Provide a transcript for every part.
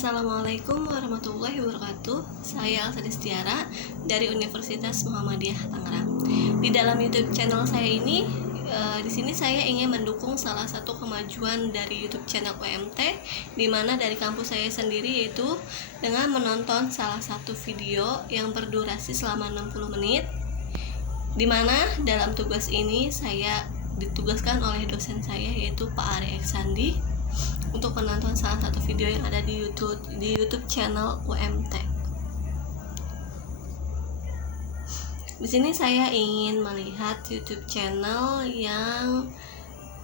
Assalamualaikum warahmatullahi wabarakatuh. Saya Elsa Destiara dari Universitas Muhammadiyah Tangerang. Di dalam YouTube channel saya ini, di sini saya ingin mendukung salah satu kemajuan dari YouTube channel UMT, di mana dari kampus saya sendiri, yaitu dengan menonton salah satu video yang berdurasi selama 60 menit, di mana dalam tugas ini saya ditugaskan oleh dosen saya, yaitu Pak Ari Eksandi, untuk menonton salah satu video yang ada di YouTube channel UMT. Di sini saya ingin melihat YouTube channel yang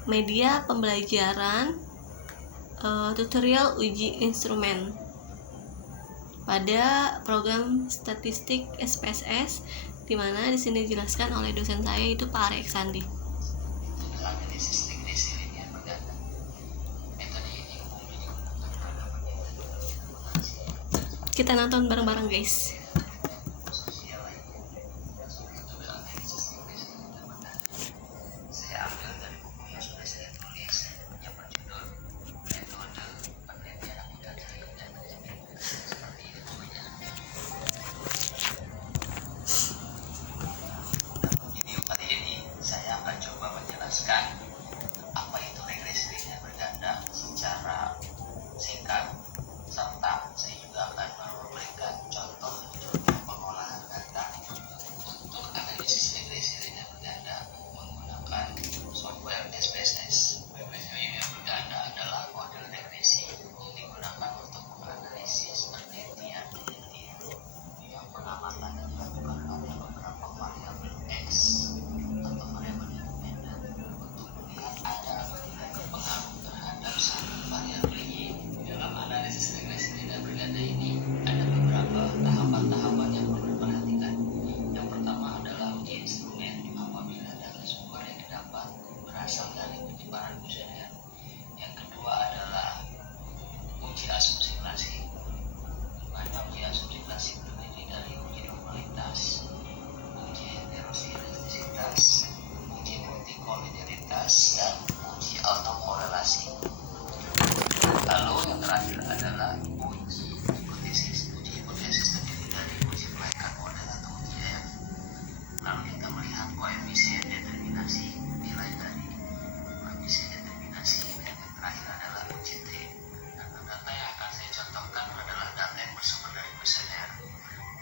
media pembelajaran tutorial uji instrumen pada program statistik SPSS, di mana di sini dijelaskan oleh dosen saya, itu Pak Ari Eksandi. Kita nonton bareng-bareng, guys. Video kali ini saya akan coba menjelaskan apa itu regresi linear berganda secara singkat, serta saya juga akan memberikan contoh pengolahan data untuk analisis regresi linear berganda menggunakan software SPSS. Regresi linear berganda adalah model regresi yang digunakan untuk menganalisis penelitian yang pengamatan yang dilakukan pada beberapa variabel X atau variabel independen untuk melihat ada atau tidaknya pengaruh terhadap satu variabel Y. Dalam analisis regresi linear berganda ini ada beberapa tahapan-tahapan yang perlu diperhatikan. Yang pertama adalah uji instrumen apabila data sumber yang didapat berasal dari penyebaran kuesioner. Yang kedua adalah uji asumsi klasik, di mana uji asumsi klasik terdiri dari uji normalitas, uji heterozineisitas, uji multikolinialitas, dan uji autokorelasi. Lalu yang terakhir adalah uji hipotesis. Uji hipotesis terdiri dari uji kelayakan model atau uji F. Lalu kita melihat koefisien determinasi, nilai dari koefisien determinasi, dan yang terakhir adalah uji T. Data yang akan saya contohkan adalah data yang bersumber dari kuesioner.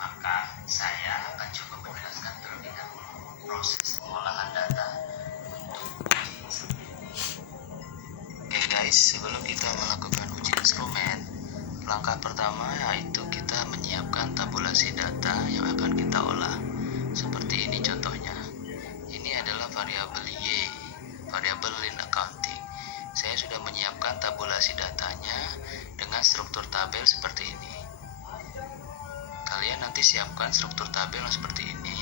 Maka saya akan coba menjelaskan terlebih dahulu proses pengolahan data untuk uji instrumen. Oke guys, sebelum kita melakukan uji instrumen, langkah pertama yaitu kita menyiapkan tabulasi data yang akan kita olah. Seperti ini contohnya. Ini adalah variabel Y, variabel lean accounting. Saya sudah menyiapkan tabulasi datanya dengan struktur tabel seperti ini. Kalian nanti siapkan struktur tabel seperti ini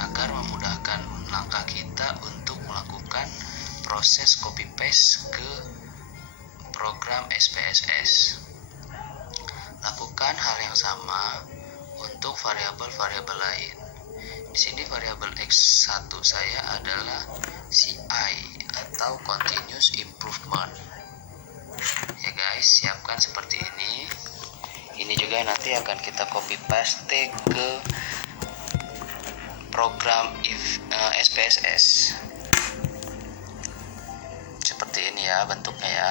agar memudahkan langkah kita untuk melakukan proses copy paste ke program SPSS. Lakukan hal yang sama untuk variabel-variabel lain. Di sini variabel X1 saya adalah CI atau continuous improvement. Ya guys, siapkan seperti ini. Ini juga nanti akan kita copy paste ke program SPSS. Seperti ini ya bentuknya ya.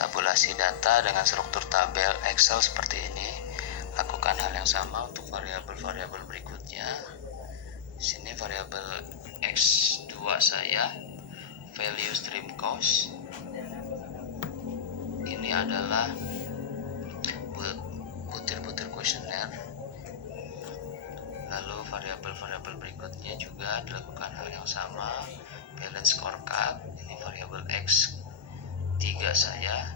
Tabulasi data dengan struktur tabel Excel seperti ini. Lakukan hal yang sama untuk variabel-variabel berikutnya. Di sini variabel X2 saya, value stream cost. Ini adalah butir-butir kuesioner. Lalu variabel-variabel berikutnya juga dilakukan hal yang sama, balance scorecard. Ini variabel X3 saya,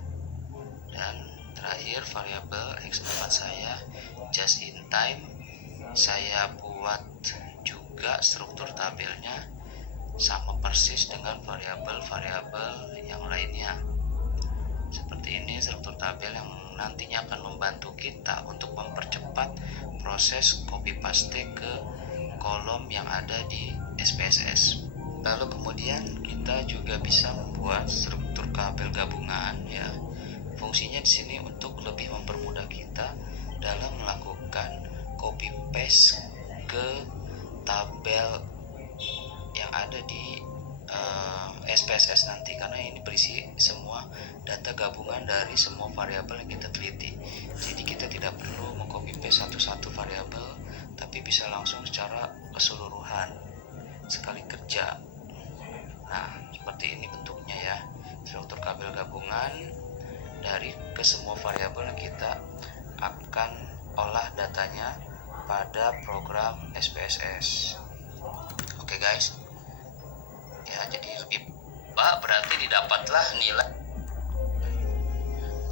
dan terakhir variabel X4 saya, just in time. Saya buat juga struktur tabelnya sama persis dengan variabel-variabel yang lainnya. Seperti ini struktur tabel yang nantinya akan membantu kita untuk mempercepat proses copy paste ke kolom yang ada di SPSS. Lalu kemudian kita juga bisa membuat struktur kabel gabungan ya. Fungsinya Tujuannya di sini untuk lebih mempermudah kita dalam melakukan copy paste ke tabel yang ada di SPSS nanti, karena ini berisi semua data gabungan dari semua variabel yang kita teliti. Jadi kita tidak perlu mengcopy paste satu-satu variabel, tapi bisa langsung secara keseluruhan sekali kerja. Nah, seperti ini bentuknya ya, struktur tabel gabungan dari ke semua variabel yang kita akan olah datanya pada program SPSS. Oke guys, ya jadi lebih berarti didapatlah nilai.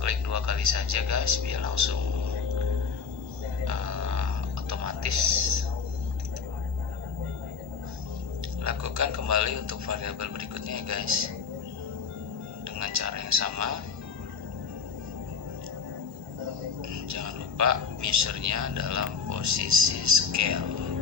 Klik 2 kali saja guys, biar langsung otomatis. Lakukan kembali untuk variabel berikutnya ya guys, dengan cara yang sama. Jangan lupa measure-nya dalam posisi scale.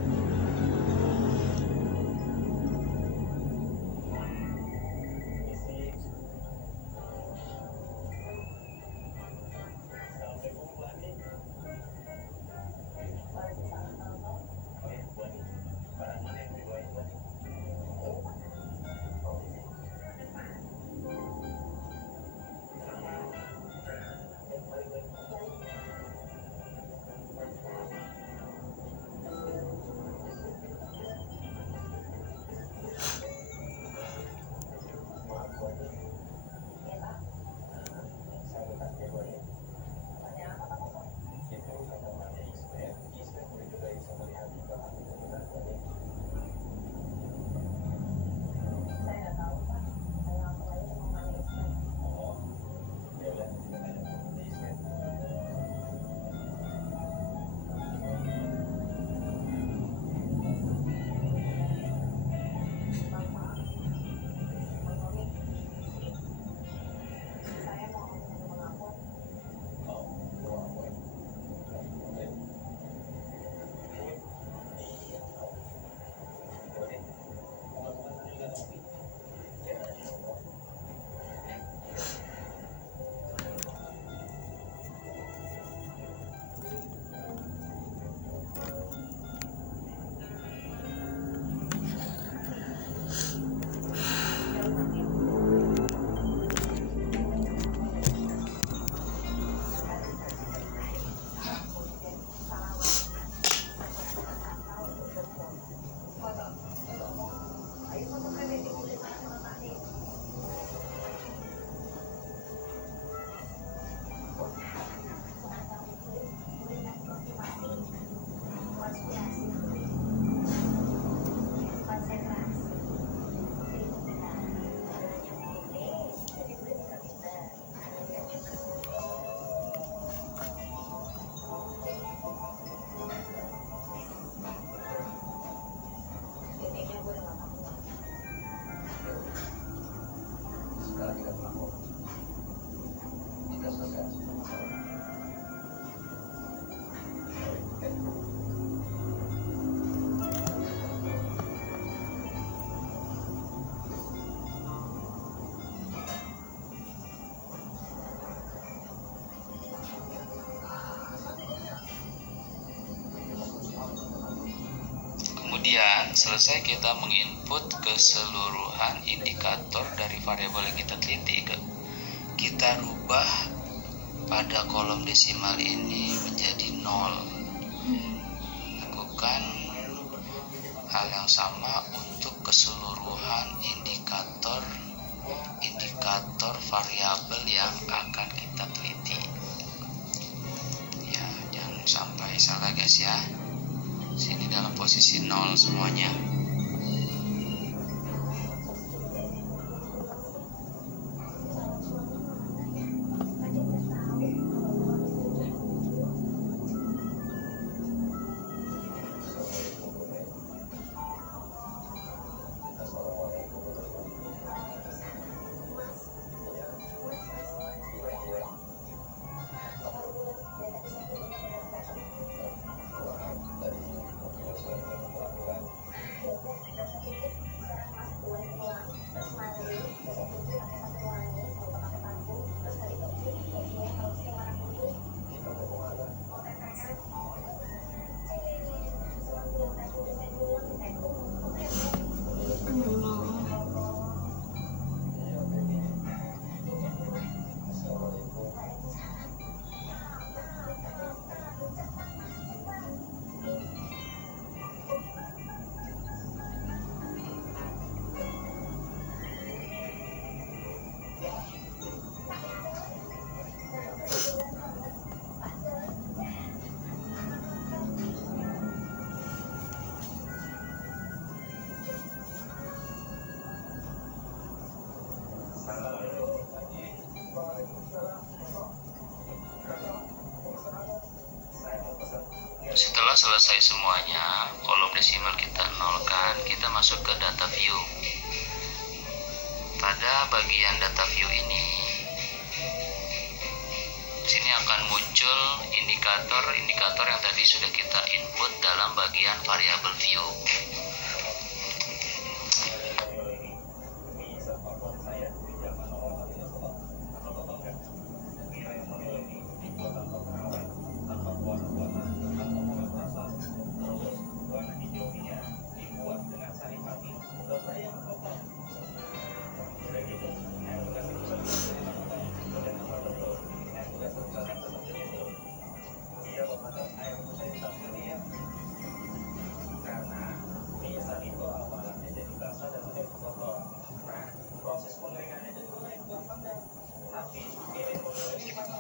Kemudian selesai kita menginput keseluruhan indikator dari variabel yang kita teliti, kita rubah pada kolom desimal ini menjadi 0. Lakukan hal yang sama untuk keseluruhan indikator variabel yang akan kita teliti. Ya, jangan sampai salah guys ya. Sini dalam posisi 0 semuanya. Setelah selesai semuanya, kolom desimal kita nolkan, kita masuk ke data view. Pada bagian data view ini, di sini akan muncul indikator yang tadi sudah kita input dalam bagian variable view.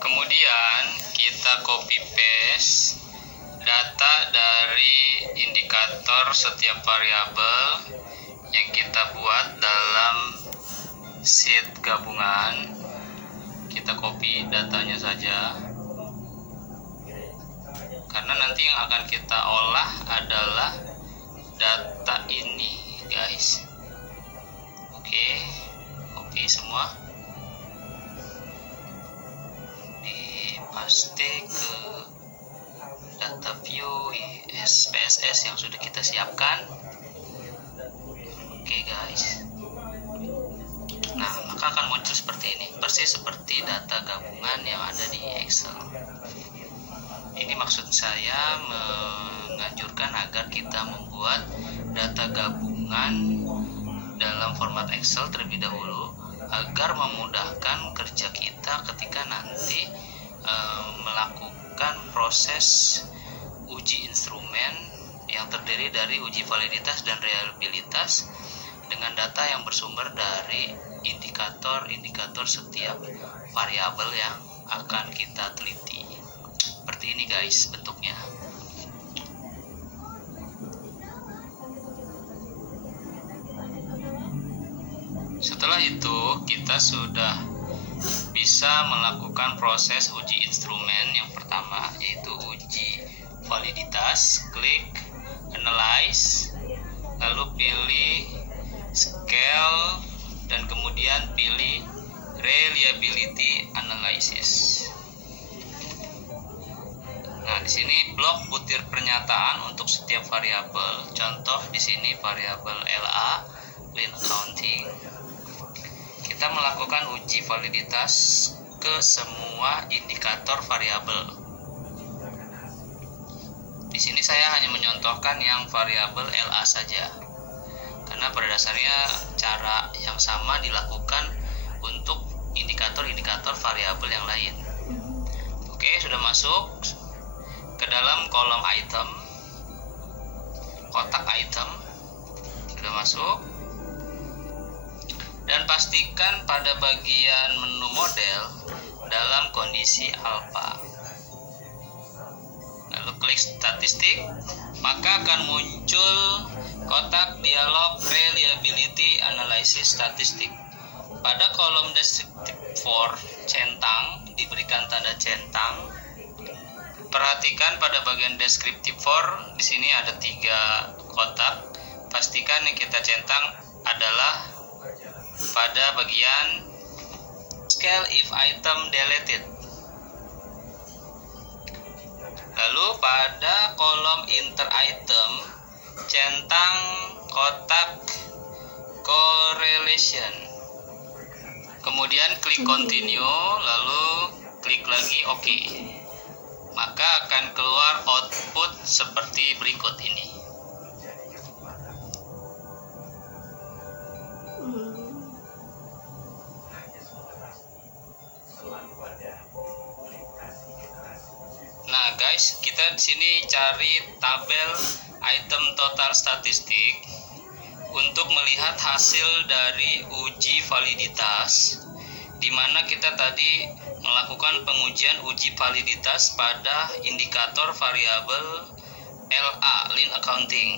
Kemudian kita copy paste data dari indikator setiap variabel yang kita buat dalam sheet gabungan. Kita copy datanya saja, karena nanti yang akan kita olah adalah data ini, guys. Oke, copy semua, paste ke data view SPSS yang sudah kita siapkan. Oke, guys. Nah, maka akan muncul seperti ini, persis seperti data gabungan yang ada di Excel. Ini maksud saya menganjurkan agar kita membuat data gabungan dalam format Excel terlebih dahulu, agar memudahkan kerja kita ketika nanti melakukan proses uji instrumen yang terdiri dari uji validitas dan reliabilitas dengan data yang bersumber dari indikator setiap variabel yang akan kita teliti. Seperti ini, guys, bentuknya. Setelah itu kita sudah bisa melakukan proses uji instrumen yang pertama, yaitu uji validitas. Klik analyze, lalu pilih scale, dan kemudian pilih reliability analysis. Nah, di sini blok butir pernyataan untuk setiap variabel. Contoh di sini variabel LA, lean accounting. Kita melakukan uji validitas ke semua indikator variabel. Di sini saya hanya menyontohkan yang variabel LA saja, karena pada dasarnya cara yang sama dilakukan untuk indikator-indikator variabel yang lain. Oke, sudah masuk ke dalam kolom item, kotak item sudah masuk. Dan pastikan pada bagian menu model dalam kondisi alpha. Lalu klik statistik, maka akan muncul kotak dialog reliability analysis statistik. Pada kolom descriptive for centang diberikan tanda centang. Perhatikan pada bagian descriptive for, di sini ada 3 kotak. Pastikan yang kita centang adalah pada bagian scale if item deleted. Lalu pada kolom inter item centang kotak correlation. Kemudian klik continue, lalu klik lagi OK. Maka akan keluar output seperti berikut ini. Nah, guys, kita di sini cari tabel item total statistik untuk melihat hasil dari uji validitas, di mana kita tadi melakukan pengujian uji validitas pada indikator variabel LA, lean accounting.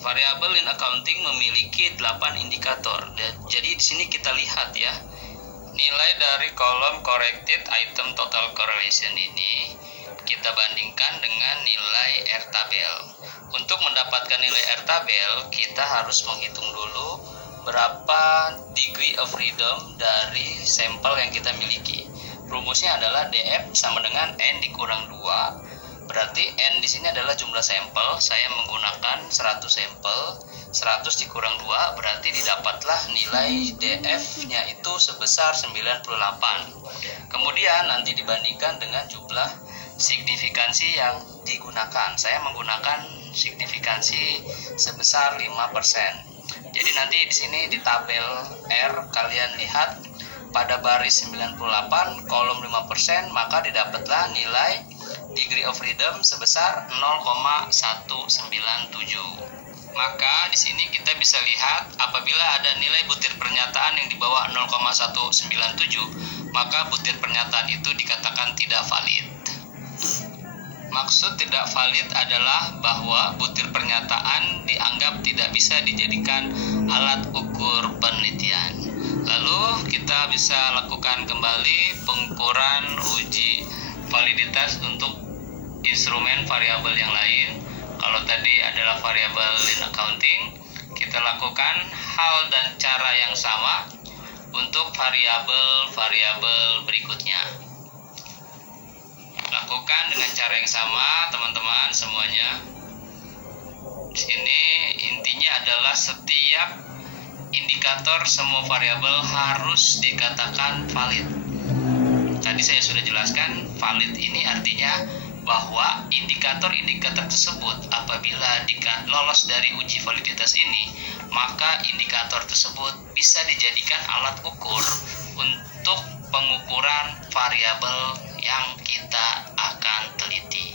Variabel lean accounting memiliki 8 indikator. Jadi di sini kita lihat ya, nilai dari kolom corrected item total correlation ini kita bandingkan dengan nilai R tabel. Untuk mendapatkan nilai R tabel, kita harus menghitung dulu berapa degree of freedom dari sampel yang kita miliki. Rumusnya adalah DF sama dengan N dikurang 2. Berarti N di sini adalah jumlah sampel. Saya menggunakan 100 sampel. 100 dikurang 2 berarti didapatlah nilai DF-nya itu sebesar 98. Kemudian nanti dibandingkan dengan jumlah signifikansi yang digunakan. Saya menggunakan signifikansi sebesar 5%. Jadi nanti di sini di tabel R kalian lihat pada baris 98 kolom 5%, maka didapatlah nilai degree of freedom sebesar 0,197. Maka di sini kita bisa lihat apabila ada nilai butir pernyataan yang di bawah 0,197, maka butir pernyataan itu dikatakan tidak valid. Maksud tidak valid adalah bahwa butir pernyataan dianggap tidak bisa dijadikan alat ukur penelitian. Lalu kita bisa lakukan kembali pengukuran uji validitas untuk instrumen variabel yang lain. Kalau tadi adalah variabel in accounting, kita lakukan hal dan cara yang sama untuk variabel-variabel berikutnya. Lakukan dengan cara yang sama, teman-teman semuanya. Di sini intinya adalah setiap indikator semua variabel harus dikatakan valid. Tadi saya sudah jelaskan, valid ini artinya bahwa indikator-indikator tersebut apabila lolos dari uji validitas ini, maka indikator tersebut bisa dijadikan alat ukur untuk pengukuran variabel yang kita akan teliti.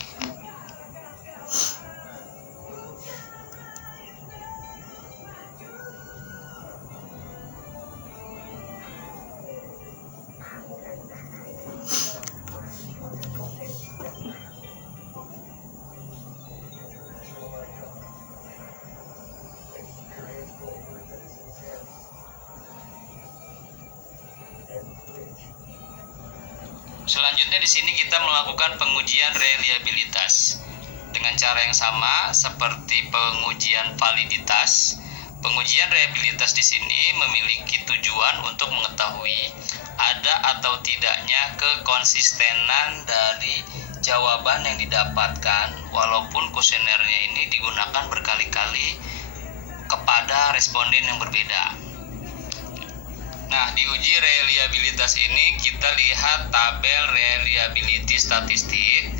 Selanjutnya di sini kita melakukan pengujian reliabilitas dengan cara yang sama seperti pengujian validitas. Pengujian reliabilitas di sini memiliki tujuan untuk mengetahui ada atau tidaknya kekonsistenan dari jawaban yang didapatkan walaupun kuesionernya ini digunakan berkali-kali kepada responden yang berbeda. Nah, di uji reliabilitas ini kita lihat tabel reliability statistik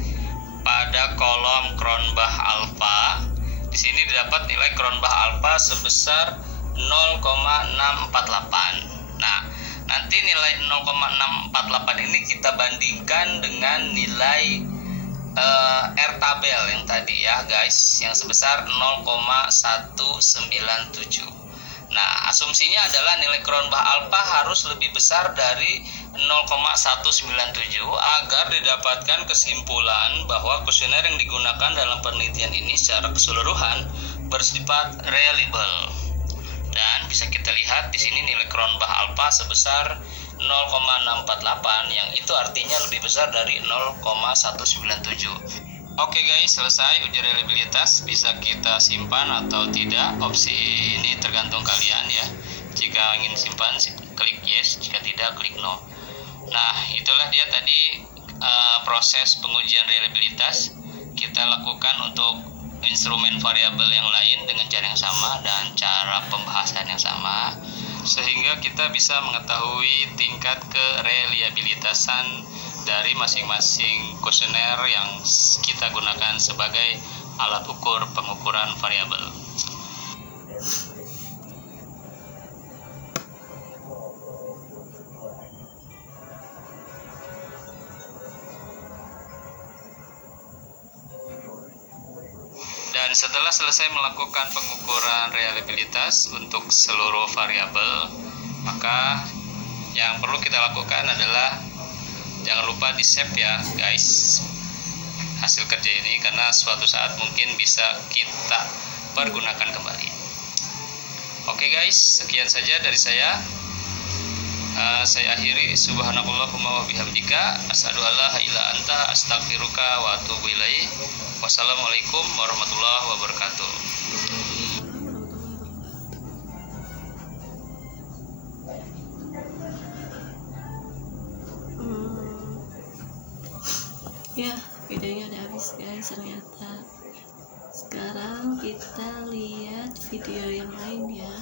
pada kolom Cronbach alpha. Di sini didapat nilai Cronbach alpha sebesar 0,648. Nah, nanti nilai 0,648 ini kita bandingkan dengan nilai R tabel yang tadi ya guys, yang sebesar 0,197. Nah, asumsinya adalah nilai Cronbach alpha harus lebih besar dari 0,197 agar didapatkan kesimpulan bahwa kuesioner yang digunakan dalam penelitian ini secara keseluruhan bersifat reliable. Dan bisa kita lihat di sini nilai Cronbach alpha sebesar 0,648, yang itu artinya lebih besar dari 0,197. Oke guys, selesai uji reliabilitas. Bisa kita simpan atau tidak, opsi ini tergantung kalian ya. Jika ingin simpan klik yes, jika tidak klik no. Nah, itulah dia tadi proses pengujian reliabilitas. Kita lakukan untuk instrumen variabel yang lain dengan cara yang sama dan cara pembahasan yang sama, sehingga kita bisa mengetahui tingkat kereliabilitasan dari masing-masing kuesioner yang kita gunakan sebagai alat ukur pengukuran variabel. Dan setelah selesai melakukan pengukuran reliabilitas untuk seluruh variabel, maka yang perlu kita lakukan adalah jangan lupa di save ya guys hasil kerja ini, karena suatu saat mungkin bisa kita pergunakan kembali. Oke guys, sekian saja dari saya. Saya akhiri, subhanakallahumma wa bihamdika, asyhadu an la ilaha illa anta, astaghfiruka wa atubu ilaik. Wassalamualaikum warahmatullahi wabarakatuh. Ya, videonya udah habis guys ternyata. Sekarang kita lihat video yang lain ya.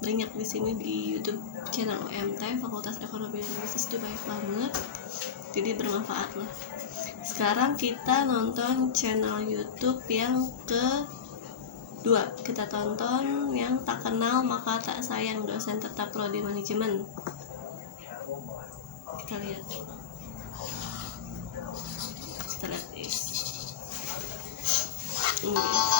Banyak di sini di YouTube channel OMT Fakultas Ekonomi dan Bisnis itu banyak banget. Jadi bermanfaat lah. Sekarang kita nonton channel YouTube yang kedua. Kita tonton yang tak kenal maka tak sayang, dosen tetap prodi manajemen. Kita lihat. Kita lihat guys. Ini guys.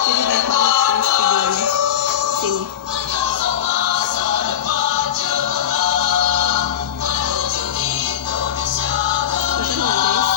Jadi banyak banget guys videonya sini. Betul nggak guys?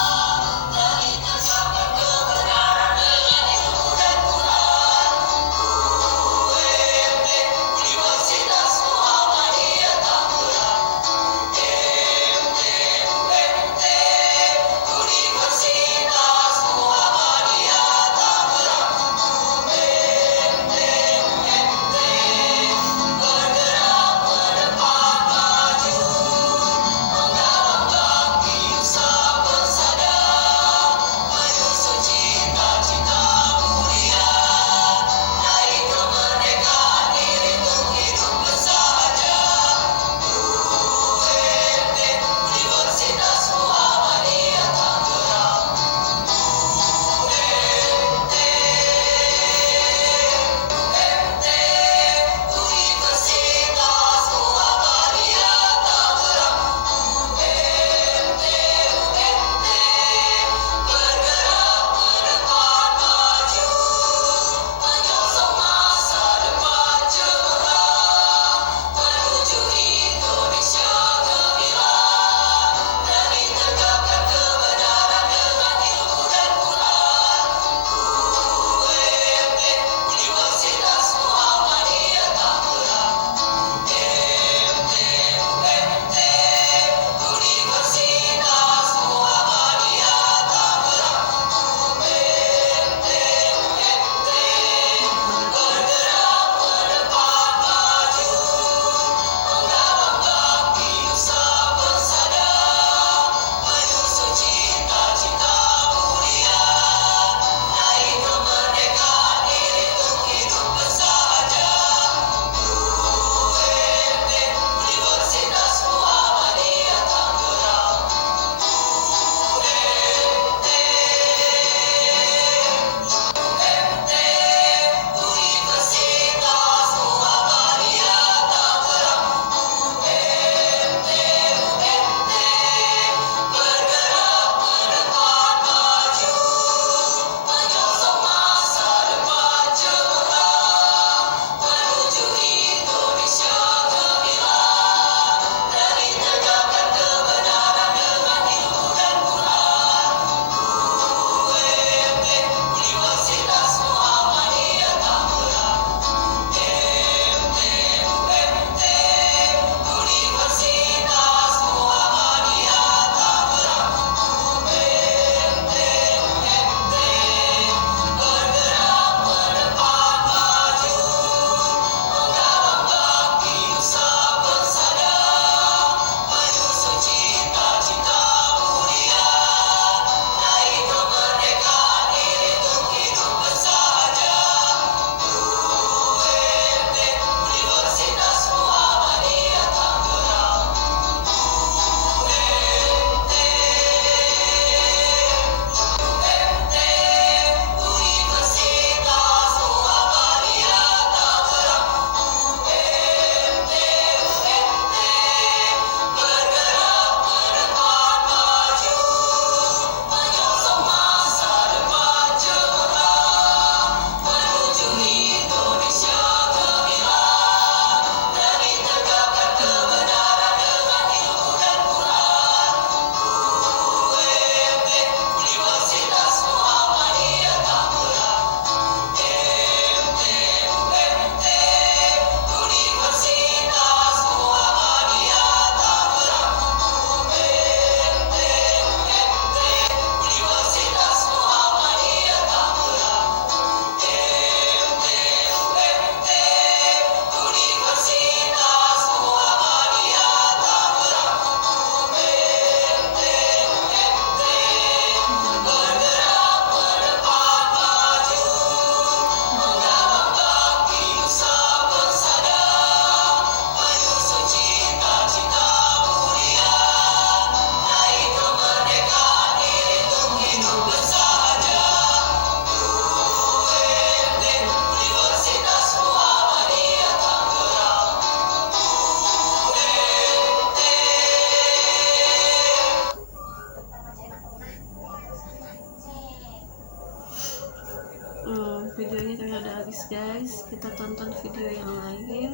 guys, kita tonton video yang lain,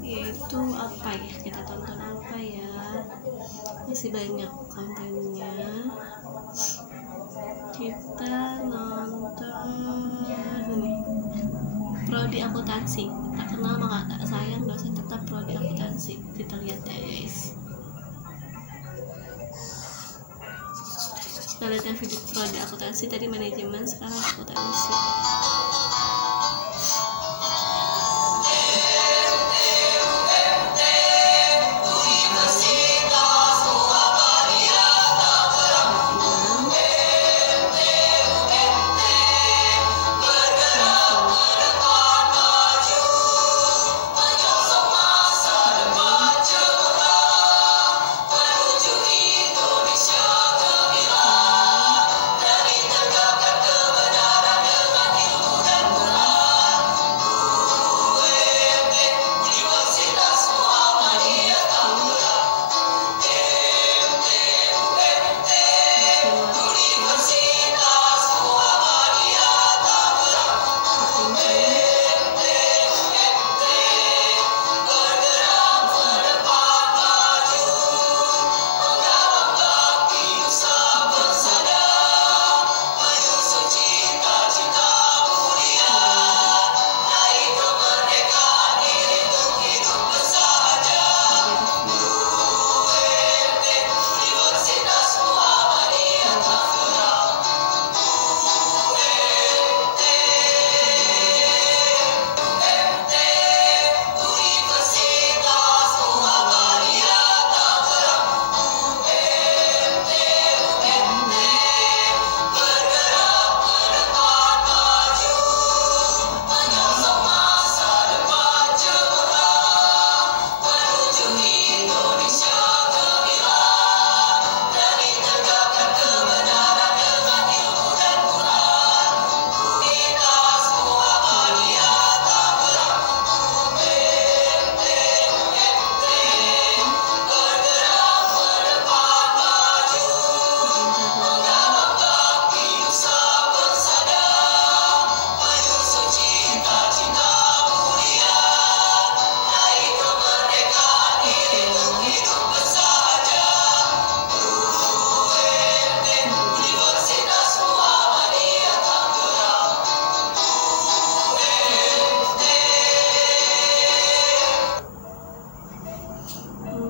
yaitu apa ya, kita tonton apa ya, masih banyak kontennya. Kita nonton ini, prodi akuntansi, tak kenal maka tak sayang, dosen tetap prodi akuntansi. Kita lihat ya guys, kita lihat yang video prodi akuntansi tadi manajemen, sekarang akuntansi.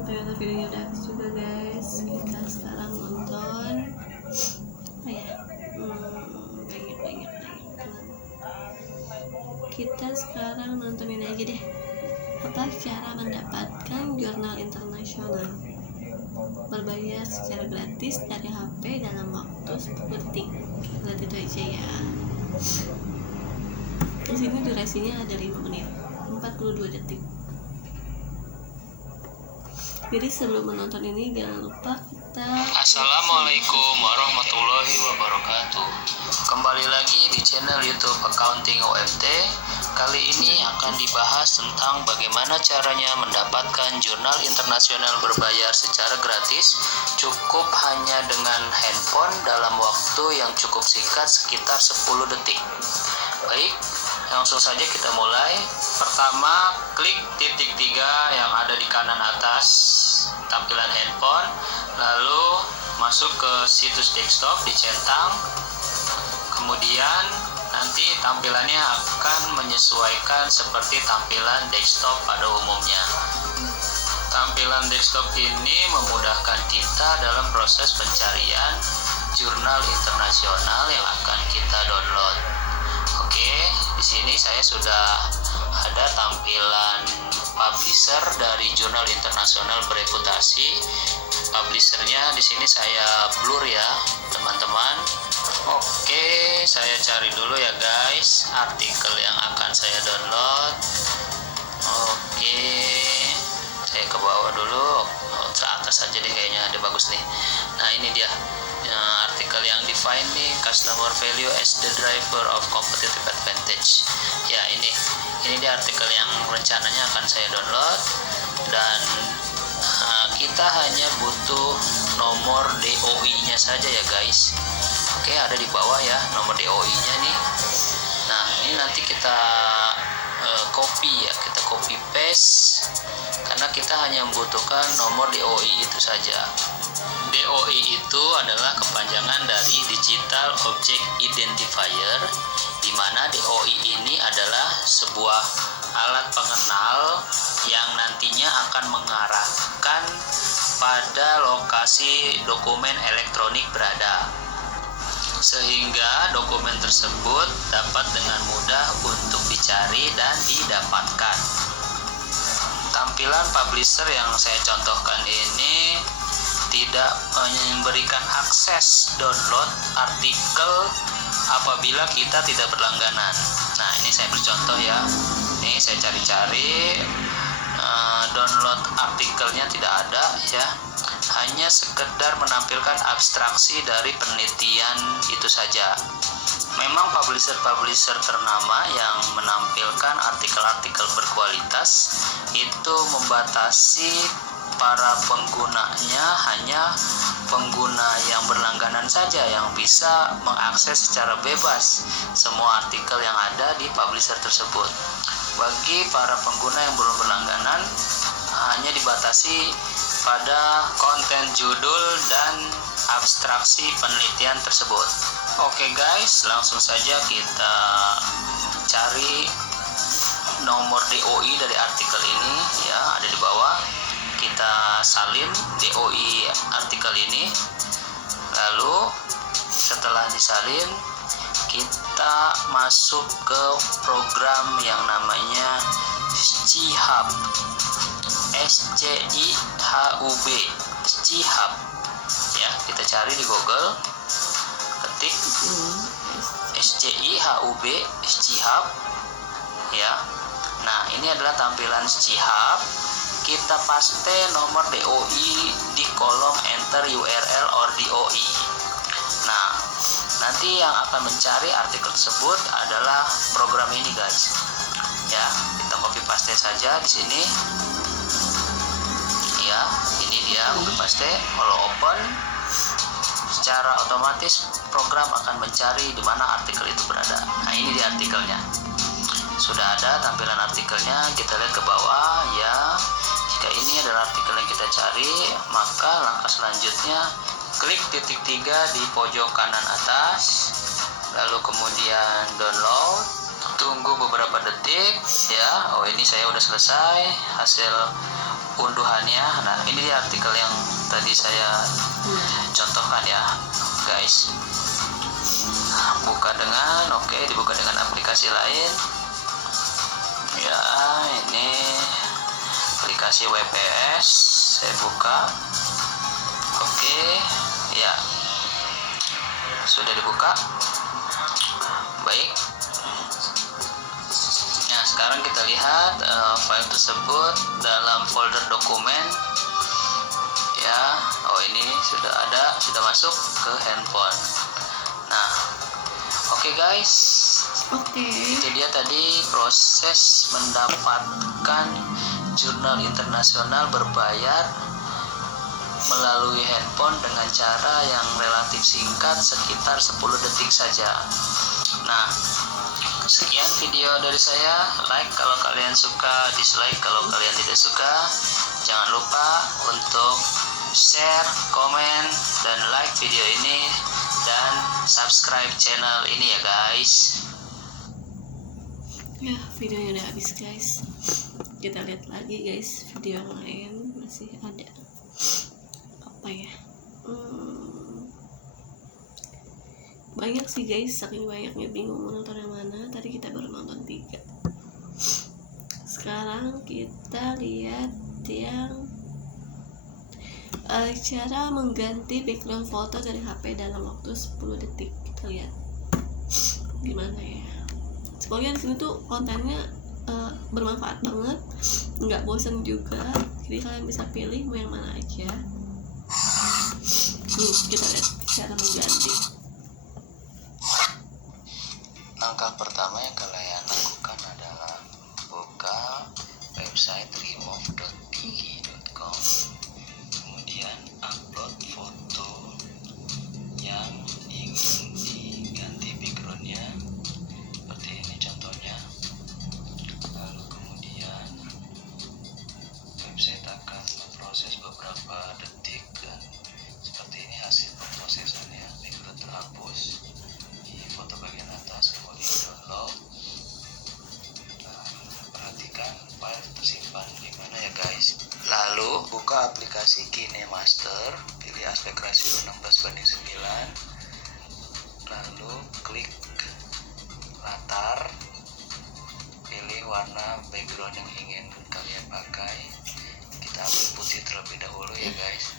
Ternyata videonya udah habis juga guys. Kita sekarang nonton apa ya, banyak. Kita sekarang nonton ini aja deh, apa cara mendapatkan jurnal internasional berbayar secara gratis dari HP dalam waktu 10 detik. Lihat itu aja ya. Di sini durasinya ada 5 menit 42 detik. Jadi sebelum menonton ini jangan lupa kita Assalamualaikum warahmatullahi wabarakatuh. Kembali lagi di channel YouTube Accounting OMT. Kali ini akan dibahas tentang bagaimana caranya mendapatkan jurnal internasional berbayar secara gratis cukup hanya dengan handphone dalam waktu yang cukup singkat, sekitar 10 detik. Baik, langsung saja kita mulai. Pertama, klik titik 3 yang ada di kanan atas tampilan handphone, lalu masuk ke situs desktop, dicentang. Kemudian nanti tampilannya akan menyesuaikan seperti tampilan desktop pada umumnya. Tampilan desktop ini memudahkan kita dalam proses pencarian jurnal internasional yang akan kita download. Oke, di sini saya sudah ada tampilan publisher dari jurnal internasional bereputasi. Publishernya di sini saya blur ya, teman-teman. Oke, saya cari dulu ya guys artikel yang akan saya download. Oke, saya ke bawah dulu, ke atas aja deh, kayaknya ada bagus nih. Nah, ini dia artikel yang defining customer value as the driver of competitive advantage. Ya, ini dia artikel yang rencananya akan saya download, dan kita hanya butuh nomor DOI-nya saja ya guys. Oke, ada di bawah ya nomor DOI-nya nih. Nah, ini nanti kita copy ya, kita copy paste karena kita hanya membutuhkan nomor DOI itu saja. DOI itu adalah kepanjangan dari Digital Object Identifier, di mana DOI ini adalah sebuah alat pengenal yang nantinya akan mengarahkan pada lokasi dokumen elektronik berada, sehingga dokumen tersebut dapat dengan mudah untuk dicari dan didapatkan. Tampilan publisher yang saya contohkan ini tidak memberikan akses download artikel apabila kita tidak berlangganan. Nah, ini saya bercontoh ya. Ini saya cari-cari, download artikelnya tidak ada ya. Hanya sekedar menampilkan abstraksi dari penelitian itu saja. Memang publisher-publisher ternama yang menampilkan artikel-artikel berkualitas itu membatasi para penggunanya, hanya pengguna yang berlangganan saja yang bisa mengakses secara bebas semua artikel yang ada di publisher tersebut. Bagi para pengguna yang belum berlangganan, hanya dibatasi pada konten judul dan abstraksi penelitian tersebut. Oke guys, langsung saja kita cari nomor DOI dari artikel ini ya, ada di bawah. Kita salin DOI artikel ini, lalu setelah disalin kita masuk ke program yang namanya SciHub, SCIHUB, SciHub ya. Kita cari di Google, ketik SCIHUB, SciHub ya. Nah, ini adalah tampilan SciHub. Kita paste nomor DOI di kolom enter URL or DOI. Nah, nanti yang akan mencari artikel tersebut adalah program ini guys. Ya, kita copy paste saja di sini. Ya, ini dia copy paste. Kalau open, secara otomatis program akan mencari di mana artikel itu berada. Nah, ini di artikelnya. Sudah ada tampilan artikelnya, kita lihat ke bawah ya. Jika ini adalah artikel yang kita cari, maka langkah selanjutnya klik titik 3 di pojok kanan atas, lalu kemudian download. Tunggu beberapa detik ya. Oh, ini saya udah selesai hasil unduhannya. Nah, ini dia artikel yang tadi saya contohkan ya guys. Buka dengan dibuka dengan aplikasi lain ya. Ini aplikasi WPS, saya buka. Ya, sudah dibuka. Baik. Nah, sekarang kita lihat file tersebut dalam folder dokumen ya. Oh, ini sudah ada, sudah masuk ke handphone. Nah, oke guys. Itu dia tadi proses mendapatkan jurnal internasional berbayar melalui handphone dengan cara yang relatif singkat, sekitar 10 detik saja. Nah, sekian video dari saya. Like kalau kalian suka, dislike kalau kalian tidak suka. Jangan lupa untuk share, komen, dan like video ini, dan subscribe channel ini ya guys. Ya, videonya udah habis guys. Kita lihat lagi guys, video yang lain masih ada. Apa ya? Banyak sih guys, saking banyaknya bingung mau nonton yang mana. Tadi kita baru nonton 3. Sekarang kita lihat yang cara mengganti background foto dari HP dalam waktu 10 detik. Kita lihat gimana ya. Semoga di sini tuh kontennya bermanfaat banget, nggak bosan juga. Jadi kalian bisa pilih mau yang mana aja. Kita lihat cara mengganti. Langkah pertama yang kalian lakukan adalah buka website remove.digi.com, kemudian upload foto yang ingin diganti backgroundnya. Seperti ini contohnya. seleksi KineMaster, pilih aspek rasio 16:9, lalu klik latar, pilih warna background yang ingin kalian pakai. Kita ambil putih terlebih dahulu ya guys,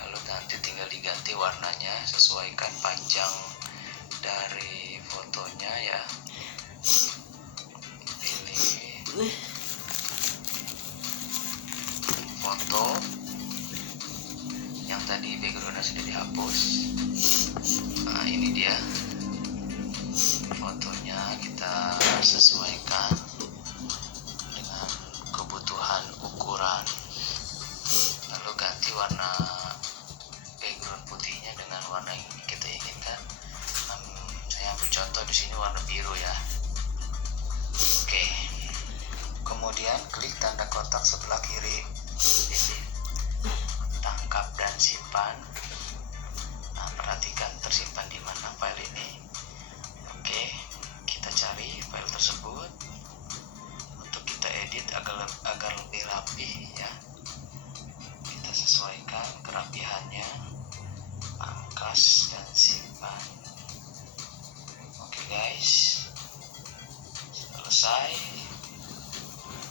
lalu nanti tinggal diganti warnanya, sesuaikan panjang dari fotonya ya. Pilih foto yang tadi backgroundnya sudah dihapus. Nah ini dia fotonya, kita sesuaikan dengan kebutuhan ukuran, lalu ganti warna background putihnya dengan warna yang kita inginkan. Saya ambil contoh di sini warna biru ya. Oke, kemudian klik tanda kotak sebelah kiri, pilih tangkap dan simpan. Nah, perhatikan tersimpan di mana file ini. Oke, kita cari file tersebut untuk kita edit agar lebih rapi ya. Kita sesuaikan kerapihannya, angkas dan simpan. Oke guys, selesai.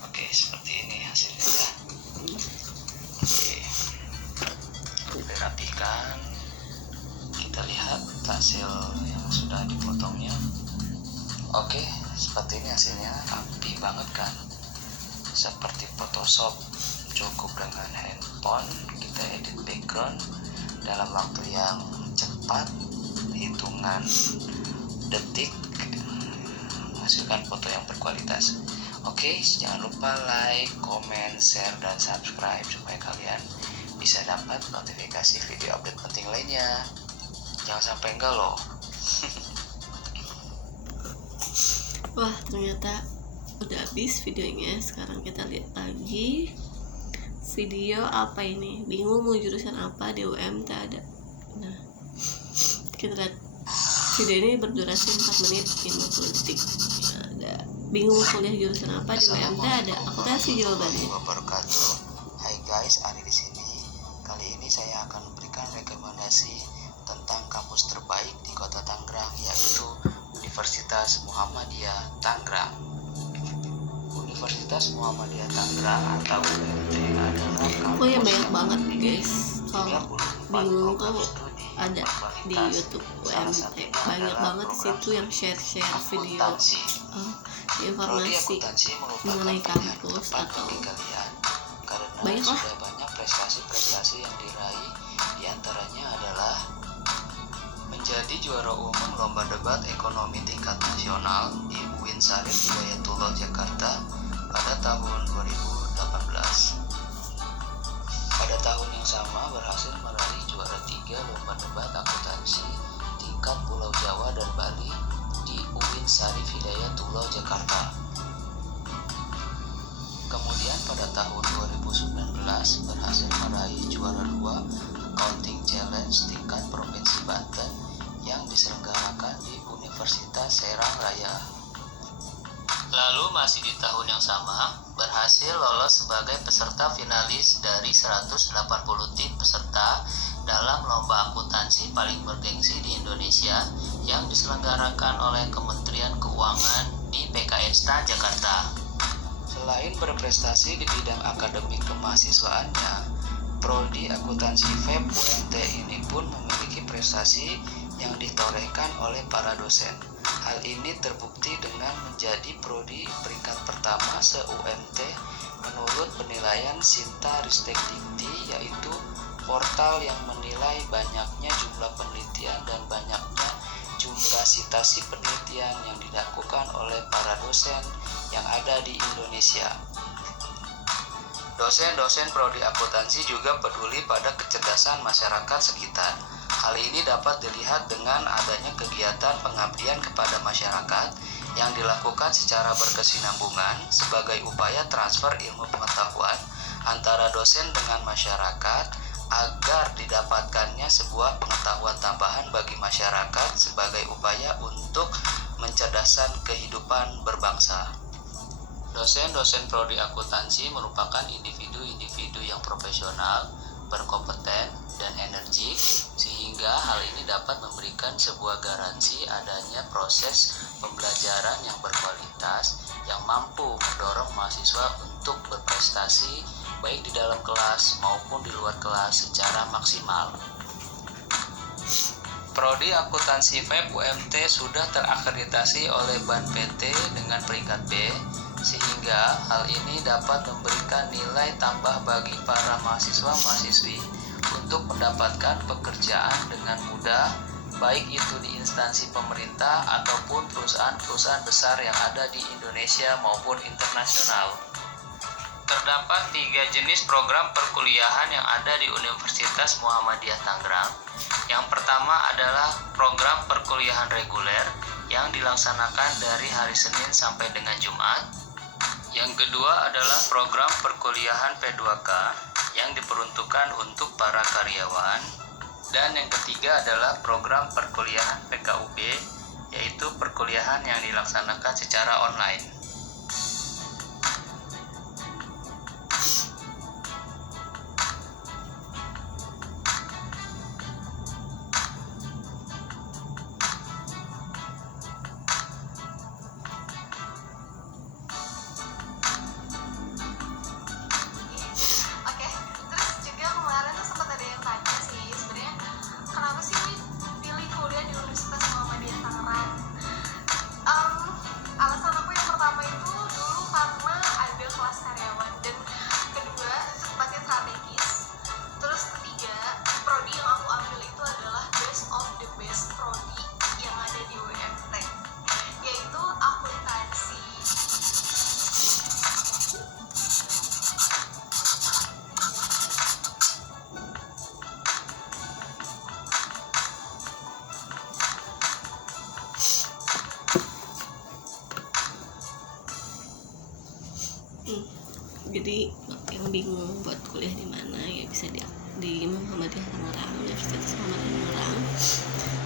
Oke, seperti ini hasilnya ya. Oke, kita rapikan, kita lihat hasil yang sudah dipotongnya. Oke, seperti ini hasilnya, rapi banget kan, seperti Photoshop. Cukup dengan handphone kita edit background dalam waktu yang cepat, hitungan detik, menghasilkan foto yang berkualitas. Oke, jangan lupa like, comment, share, dan subscribe supaya kalian bisa dapat notifikasi video update penting lainnya. Jangan sampai enggak loh. Wah, ternyata udah habis videonya. Sekarang kita lihat lagi video apa ini. Bingung mau jurusan apa di UMT ada. Nah, kita lihat video ini berdurasi 4 menit 50 detik. Ada bingung kuliah jurusan apa di UMT, ada akuntansi jawabannya. Wabarakatuh. Hai guys, Ari di sini. Kali ini saya akan memberikan rekomendasi tentang kampus terbaik di Kota Tangerang, yaitu Universitas Muhammadiyah Tangerang. Universitas Muhammadiyah Tangerang atau UMT adalah kampus Oh ya, banyak banget guys. Kalau bingung tuh ada di YouTube UMT, banyak banget di situ yang share video informasi mengenai kampus atau banyak lah. Sudah banyak prestasi-prestasi yang diraih, diantaranya adalah menjadi juara umum lomba debat ekonomi tingkat nasional di UIN Syarif Hidayatullah Jakarta pada tahun 2018. Pada tahun yang sama berhasil meraih juara 3 lomba debat akuntansi tingkat Pulau Jawa dan Bali di UIN Syarif Hidayatullah Jakarta. Kemudian pada tahun 2019 berhasil meraih juara 2 Accounting Challenge tingkat Provinsi Banten yang diselenggarakan di Universitas Serang Raya. Lalu masih di tahun yang sama, berhasil lolos sebagai peserta finalis dari 180 tim peserta dalam lomba akuntansi paling bergengsi di Indonesia yang diselenggarakan oleh Kementerian Keuangan di PKN Jakarta. Selain berprestasi di bidang akademik kemahasiswaannya, Prodi Akuntansi FEB UMT ini pun memiliki prestasi yang ditorehkan oleh para dosen. Hal ini terbukti dengan menjadi prodi peringkat pertama se-UMT menurut penilaian Sinta Ristek Dikti, yaitu portal yang menilai banyaknya jumlah penelitian dan banyaknya jumlah sitasi penelitian yang dilakukan oleh para dosen yang ada di Indonesia. Dosen-dosen prodi akuntansi juga peduli pada kecerdasan masyarakat sekitar. Hal ini dapat dilihat dengan adanya kegiatan pengabdian kepada masyarakat yang dilakukan secara berkesinambungan sebagai upaya transfer ilmu pengetahuan antara dosen dengan masyarakat agar didapatkannya sebuah pengetahuan tambahan bagi masyarakat sebagai upaya untuk mencerdaskan kehidupan berbangsa. Dosen-dosen prodi akuntansi merupakan individu-individu yang profesional, berkompeten, dan energik, sehingga hal ini dapat memberikan sebuah garansi adanya proses pembelajaran yang berkualitas yang mampu mendorong mahasiswa untuk berprestasi baik di dalam kelas maupun di luar kelas secara maksimal. Prodi Akuntansi FEB UMT sudah terakreditasi oleh BAN PT dengan peringkat B, sehingga hal ini dapat memberikan nilai tambah bagi para mahasiswa-mahasiswi untuk mendapatkan pekerjaan dengan mudah, baik itu di instansi pemerintah ataupun perusahaan-perusahaan besar yang ada di Indonesia maupun internasional. Terdapat 3 jenis program perkuliahan yang ada di Universitas Muhammadiyah Tangerang. Yang pertama adalah program perkuliahan reguler yang dilaksanakan dari hari Senin sampai dengan Jumat. Yang kedua adalah program perkuliahan P2K yang diperuntukkan untuk para karyawan. Dan yang ketiga adalah program perkuliahan PKUB, yaitu perkuliahan yang dilaksanakan secara online. Oke, terus juga kemarin tuh sempat ada yang tanya sih, sebenarnya kenapa sih pilih kuliah di Universitas Muhammadiyah Tangerang? Alasan aku yang pertama itu dulu karena ada kelas karyawan, dan kedua itu tempatnya strategis. Terus ketiga, prodi yang aku ambil itu adalah best of the best prodi yang ada di UMT, yaitu akuntansi. Jadi yang bingung buat kuliah di mana ya bisa di Muhammadiyah Tangerang, Universitas Muhammadiyah Tangerang.